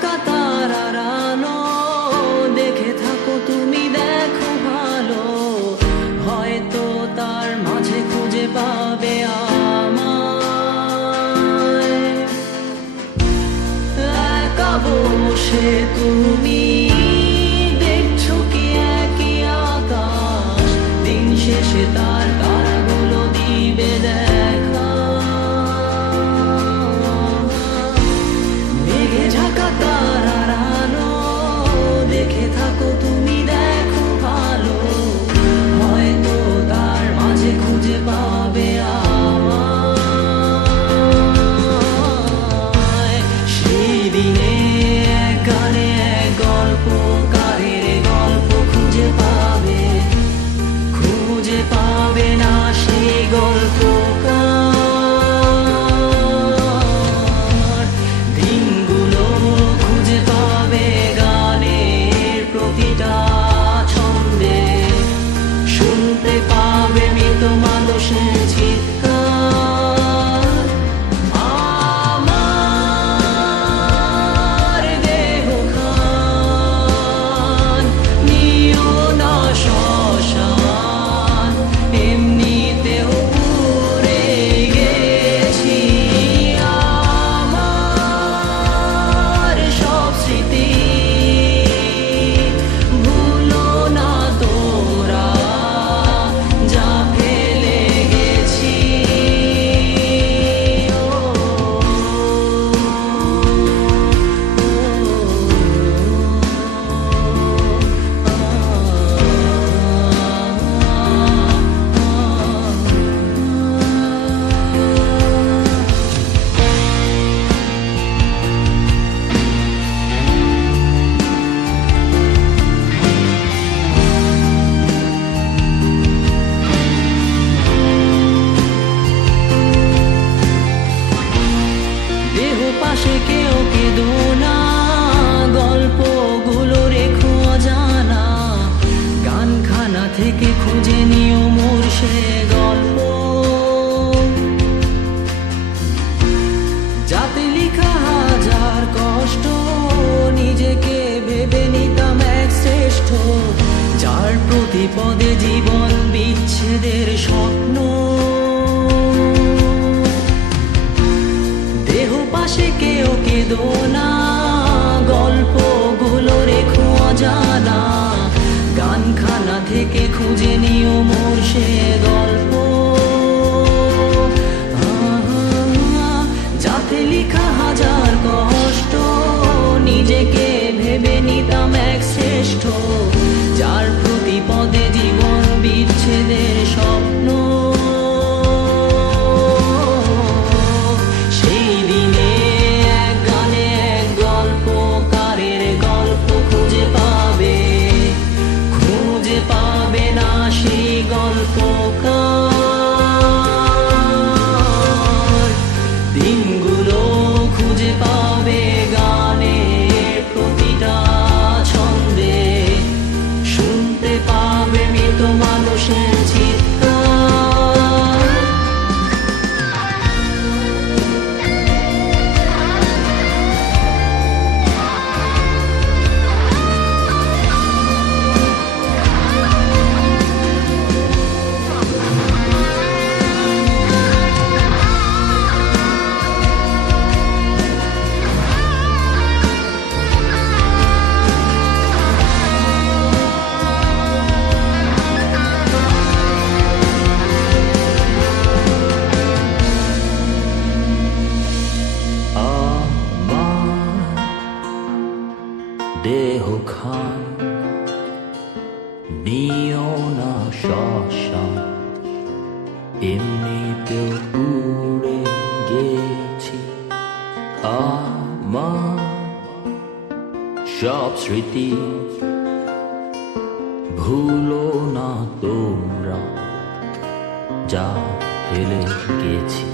ঝাঁকা তারার আলো দেখে থাকো তুমি, দেখো ভালো, হয়তো তার মাঝে খুঁজে পাবে আমায়। একা বসে তুমি দেখছো কি একই আকাশ, দিন শেষে তার তারাগুলো দিবে দেখা। মেঘে ঝাঁকা তারার আলো দেখে থাকো তুমি, দেখো ভালো, হয়তো তার মাঝে খুঁজে পাবে আমায়। সেই দিনে এক গানে এক গল্পকারের গল্প খুঁজে পাবে, খুঁজে পাবে না সেই গল্পকার। দিনগুলো খুঁজে পাবে গানের প্রতিটা ছন্দে, শুনতে পাবে মৃত মানুষের চিৎকার। আমার দেহ খান নিও না শ্মশান, এমনিতেও পুড়ে গেছি। আমার সব স্মৃতি ভুলো না তোমরা, যা ফেলে গেছি। দেহ পাশে কেউ কেঁদো না, গল্পগুলো রেখো অজানা, গানখানা থেকে খুঁজে নিও মোর সে গল্প, যাতে লিখা হাজার কষ্ট নিজেকে ভেবে নিতাম এক শ্রেষ্ঠ, যার প্রতি পদে জীবন বিচ্ছেদের স্বপ্ন। দেহ পাশে কেউ কেঁদো না, গল্পগুলো রেখো অজানা, গানখানা থেকে খুঁজে নিও মোর সে গল্প, যাতে লিখা হাজার কষ্ট নিজেকে ভেবে নিতাম এক শ্রেষ্ঠ, যার প্রতি পদে জীবন বিচ্ছেদের স্বপ্ন। সেই দিনে এক গানে এক গল্পকারের গল্প খুঁজে পাবে, খুঁজে পাবে না সেই গল্পকার। দিনগুলো খুঁজে পাবে গানের প্রতিটা ছন্দে, শুনতে পাবে মৃত মানুষের চিৎকার। দেহ খান নিও না শ্মশান, এমনিতেও পুড়ে গেছি। আমার সব স্মৃতি ভুলো না তোমরা, যা ফেলে গেছি।